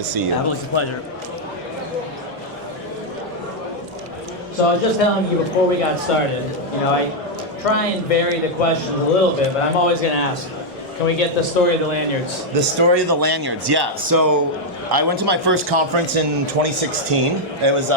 to see you. Absolutely, pleasure. So I was just telling you before we got started, I try and vary the questions a little bit, but I'm always going to ask, can we get the story of the lanyards? The story of the lanyards, yeah. So I went to my first conference in 2016. It was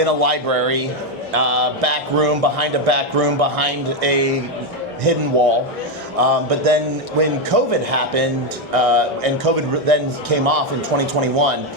in a library, back room, behind a hidden wall. But then when COVID happened, and COVID then came off in 2021,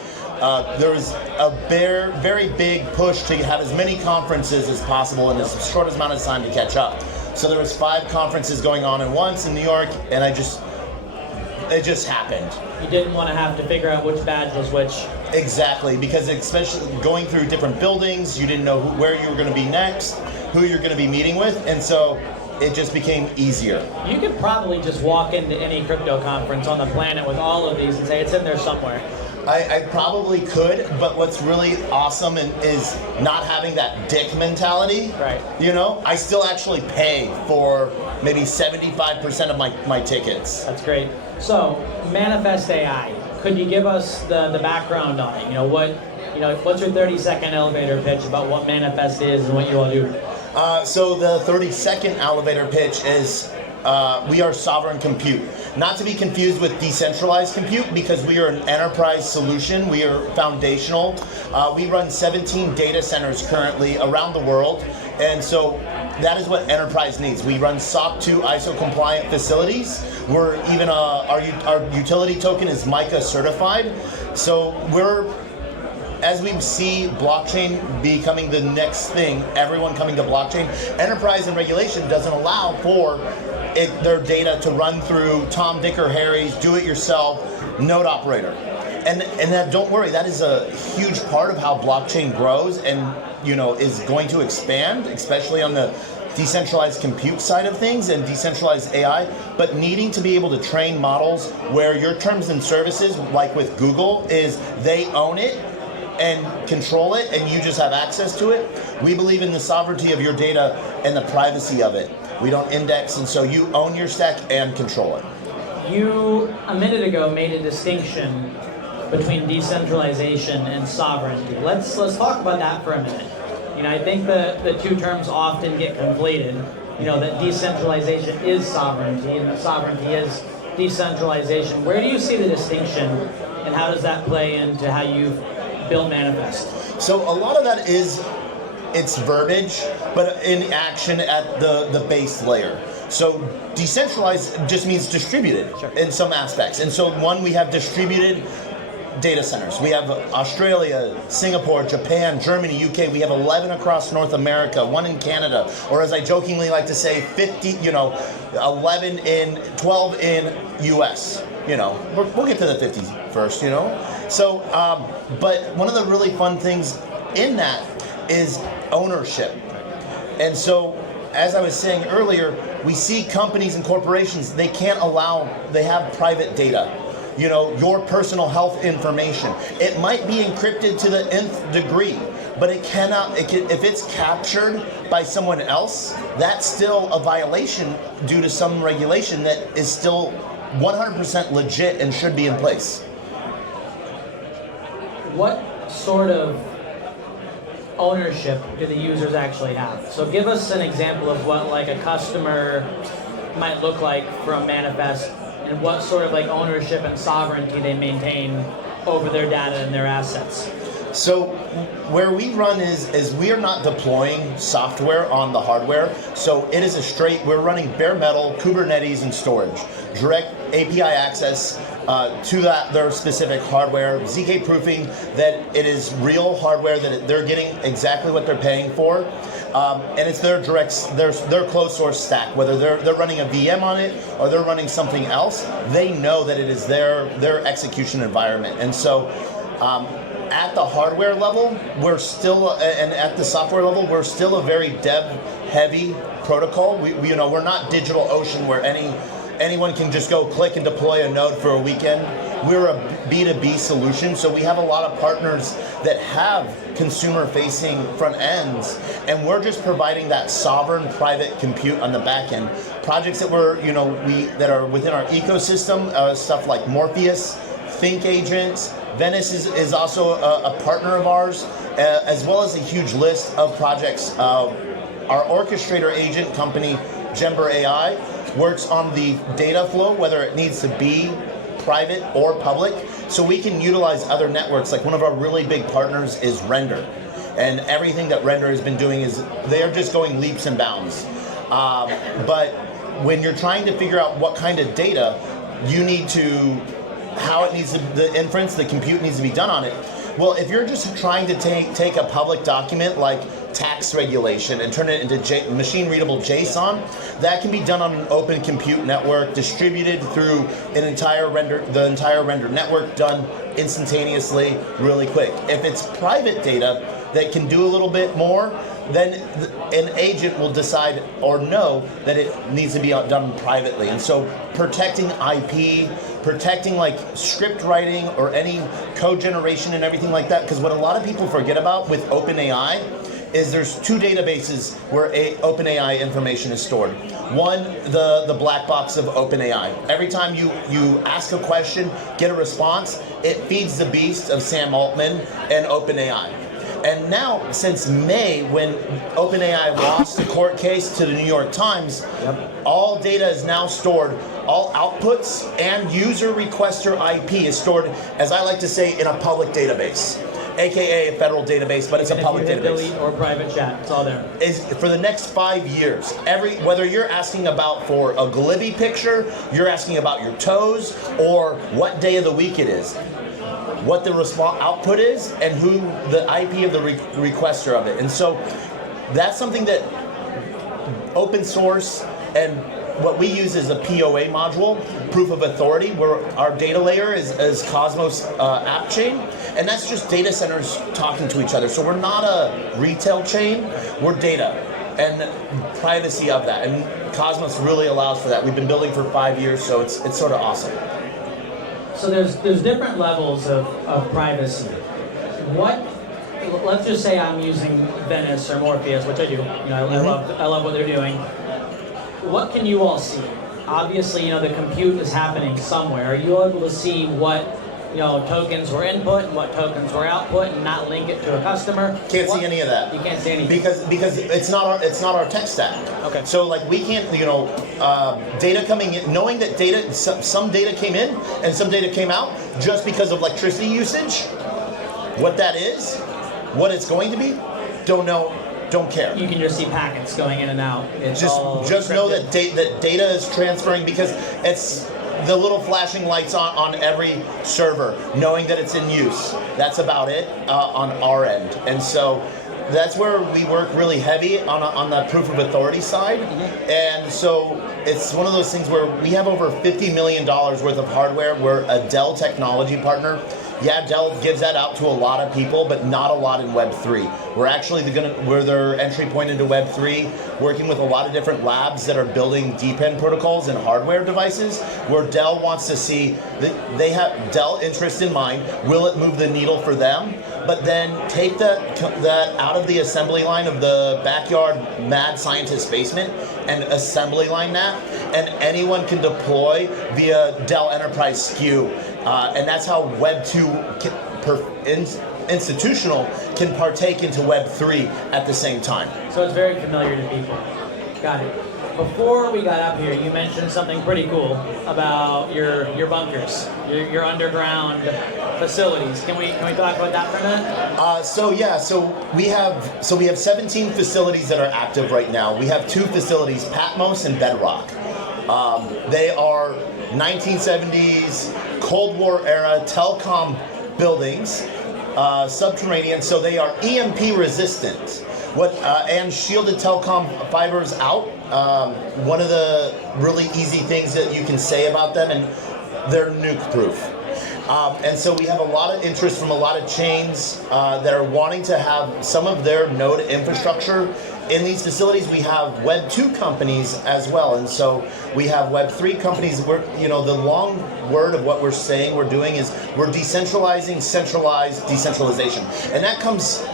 there was a very big push to have as many conferences as possible in as short amount of time to catch up. So there was 5 conferences going on at once in New York, and it just happened. You didn't want to have to figure out which badge was which. Exactly, because especially going through different buildings, you didn't know where you were going to be next, who you're going to be meeting with, and so it just became easier. You could probably just walk into any crypto conference on the planet with all of these and say it's in there somewhere. I probably could, but what's really awesome is not having that dick mentality. Right. I still actually pay for maybe 75% of my tickets. That's great. So, Manifest AI, could you give us the background on it? What's your 30-second elevator pitch about what Manifest is and what you all do? So the 30-second elevator pitch is we are sovereign compute. Not to be confused with decentralized compute, because we are an enterprise solution. We are foundational. We run 17 data centers currently around the world, and so that is what enterprise needs. We run SOC 2 ISO compliant facilities. We're even our utility token is MiCA certified. So as we see blockchain becoming the next thing, everyone coming to blockchain, enterprise and regulation doesn't allow for their data to run through Tom, Dick, or Harry's do-it-yourself node operator. And that, don't worry, that is a huge part of how blockchain grows and is going to expand, especially on the decentralized compute side of things and decentralized AI, but needing to be able to train models where your terms and services, like with Google, is they own it and control it, and you just have access to it. We believe in the sovereignty of your data and the privacy of it. We don't index, and so you own your stack and control it. You, a minute ago, made a distinction between decentralization and sovereignty. Let's talk about that for a minute. I think the two terms often get conflated. That decentralization is sovereignty, and that sovereignty is decentralization. Where do you see the distinction, and how does that play into how you build Manifest? So a lot of that is it's verbiage, but in action at the base layer. So decentralized just means distributed in some aspects. And so we have distributed data centers. We have Australia, Singapore, Japan, Germany, UK. We have 11 across North America, 1 in Canada, or as I jokingly like to say, 12 in US. We'll get to the 50s first, So, but one of the really fun things in that is ownership. And so, as I was saying earlier, we see companies and corporations, they have private data. Your personal health information. It might be encrypted to the nth degree, but if it's captured by someone else, that's still a violation due to some regulation that is still 100% legit and should be in place. What sort of ownership do the users actually have? So give us an example of what a customer might look like from Manifest, and what sort of ownership and sovereignty they maintain over their data and their assets. So where we run is we are not deploying software on the hardware. So it is we're running bare metal, Kubernetes, and storage. Direct API access to their specific hardware, ZK proofing that it is real hardware, that they're getting exactly what they're paying for. And it's their closed source stack, whether they're running a VM on it or they're running something else, they know that it is their execution environment. And so at the hardware level, we're still, and at the software level, we're still a very dev-heavy protocol. We're not DigitalOcean where anyone can just go click and deploy a node for a weekend. We're a B2B solution, so we have a lot of partners that have consumer-facing front ends, and we're just providing that sovereign private compute on the back end. Projects that that are within our ecosystem, stuff like Morpheus, Think agents. Venice is also a partner of ours, as well as a huge list of projects. Our orchestrator agent company, Gember AI, works on the data flow, whether it needs to be private or public, so we can utilize other networks. Like one of our really big partners is Render, and everything that Render has been doing is they're just going leaps and bounds. But when you're trying to figure out what kind of data you need to, how it needs to, the inference, the compute needs to be done on it. Well, if you're just trying to take a public document like tax regulation and turn it into machine-readable JSON, that can be done on an open compute network, distributed through the entire Render network, done instantaneously, really quick. If it's private data that can do a little bit more, then an agent will decide or know that it needs to be done privately. And so protecting IP, protecting like script writing or any code generation and everything like that, because what a lot of people forget about with OpenAI is there's two databases where OpenAI information is stored. One, the black box of OpenAI. Every time you ask a question, get a response, it feeds the beast of Sam Altman and OpenAI. And now, since May, when OpenAI lost the court case to the New York Times, all data is now stored, all outputs and user requester IP is stored, as I like to say, in a public database, aka a federal database, but it's a public database. Delete or private chat, it's all there. Is for the next 5 years. Whether you're asking about for a Glibby picture, you're asking about your toes, or what day of the week it is, what the output is, and who the IP of the requester of it. And so that's something that open source, and what we use is a POA module, proof of authority, where our data layer is Cosmos app chain, and that's just data centers talking to each other. So we're not a retail chain, we're data and privacy of that. And Cosmos really allows for that. We've been building for 5 years, so it's sort of awesome. So there's different levels of privacy. Let's just say I'm using Venice or Morpheus, which I do. I love what they're doing. What can you all see? Obviously, the compute is happening somewhere. Are you able to see what tokens were input and what tokens were output, and not link it to a customer? Can't see any of that. You can't see anything because it's not our tech stack. Okay. So like we can't data coming in, knowing that some data came in and some data came out just because of electricity usage. What that is, what it's going to be, don't know. Don't care. You can just see packets going in and out. It's just know that data is transferring, because it's the little flashing lights on every server, knowing that it's in use. That's about it on our end. And so that's where we work really heavy on the proof of authority side. And so it's one of those things where we have over $50 million worth of hardware. We're a Dell technology partner. Yeah, Dell gives that out to a lot of people, but not a lot in Web3. We're actually we're their entry point into Web3, working with a lot of different labs that are building deep-end protocols and hardware devices, where Dell wants to see, they have Dell interest in mind. Will it move the needle for them? But then take that out of the assembly line of the backyard mad scientist basement and assembly line that, and anyone can deploy via Dell Enterprise SKU. And that's how Web 2 institutional can partake into Web 3 at the same time. So it's very familiar to people. Got it. Before we got up here, you mentioned something pretty cool about your bunkers, your underground facilities. Can we talk about that for a minute? So we have 17 facilities that are active right now. We have 2 facilities, Patmos and Bedrock. They are 1970s Cold War era telecom buildings, subterranean, so they are EMP resistant. And shielded telecom fibers out. One of the really easy things that you can say about them, and they're nuke proof. And so we have a lot of interest from a lot of chains that are wanting to have some of their node infrastructure in these facilities. We have Web 2 companies as well, and so we have Web 3 companies. The long word of what we're saying we're doing is we're decentralizing centralized decentralization, and that comes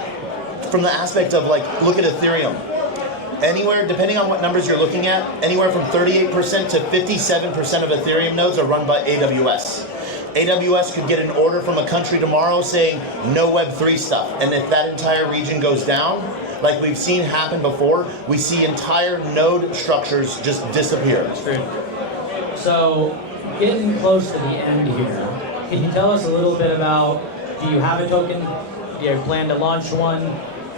from the aspect of look at Ethereum. Anywhere, depending on what numbers you're looking at, anywhere from 38% to 57% of Ethereum nodes are run by AWS. AWS could get an order from a country tomorrow saying no Web3 stuff. And if that entire region goes down, like we've seen happen before, we see entire node structures just disappear. That's true. So, getting close to the end here, can you tell us a little bit about, do you have a token? Do you plan to launch one?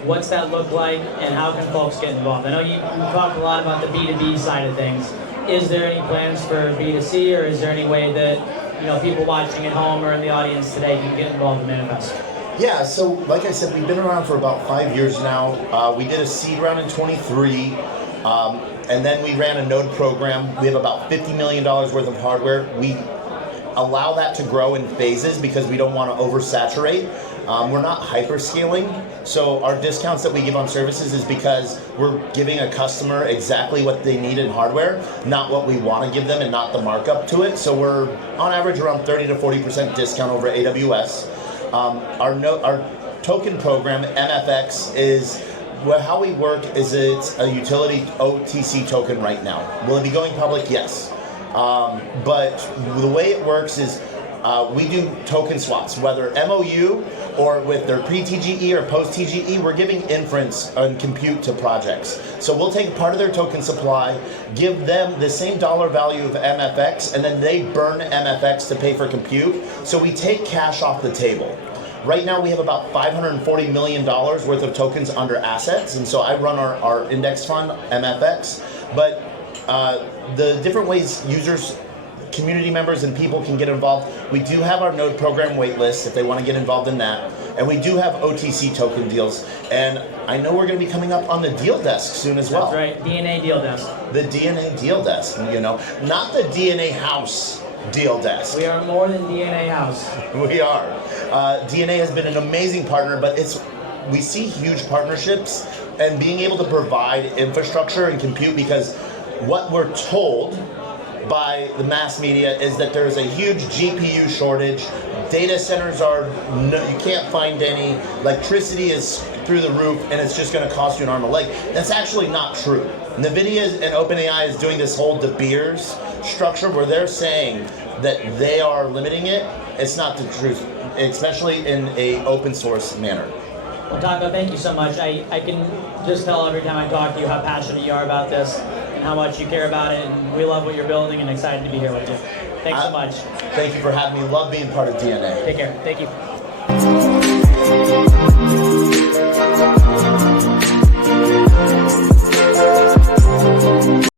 What's that look like, and how can folks get involved? I know you talked a lot about the B2B side of things. Is there any plans for B2C, or is there any way that people watching at home or in the audience today can get involved in Manifest? Yeah, so like I said, we've been around for about 5 years now. We did a seed round in 23, and then we ran a node program. We have about $50 million worth of hardware. We allow that to grow in phases because we don't want to oversaturate. We're not hyper-scaling, so our discounts that we give on services is because we're giving a customer exactly what they need in hardware, not what we want to give them and not the markup to it. So we're on average around 30 to 40% discount over AWS. Our token program, MFX, is how we work is it's a utility OTC token right now. Will it be going public? Yes. But the way it works is we do token swaps, whether MOU or with their pre-TGE or post-TGE, we're giving inference and compute to projects. So we'll take part of their token supply, give them the same dollar value of MFX, and then they burn MFX to pay for compute. So we take cash off the table. Right now we have about $540 million worth of tokens under assets, and so I run our index fund, MFX, but the different ways users, community members, and people can get involved. We do have our node program waitlist if they want to get involved in that, and we do have OTC token deals, and I know we're going to be coming up on the deal desk soon as well. That's right, DNA deal desk. The DNA deal desk, not the DNA house deal desk. We are more than DNA house. We are. DNA has been an amazing partner, but we see huge partnerships and being able to provide infrastructure and compute, because what we're told by the mass media is that there's a huge GPU shortage. Data centers you can't find any. Electricity is through the roof, and it's just going to cost you an arm and a leg. That's actually not true. NVIDIA and OpenAI is doing this whole De Beers structure where they're saying that they are limiting it. It's not the truth, especially in a open source manner. Well, Taco, thank you so much. I can just tell every time I talk to you how passionate you are about this and how much you care about it, and we love what you're building and excited to be here with you. Thanks so much. Thank you for having me. Love being part of DNA. Take care. Thank you.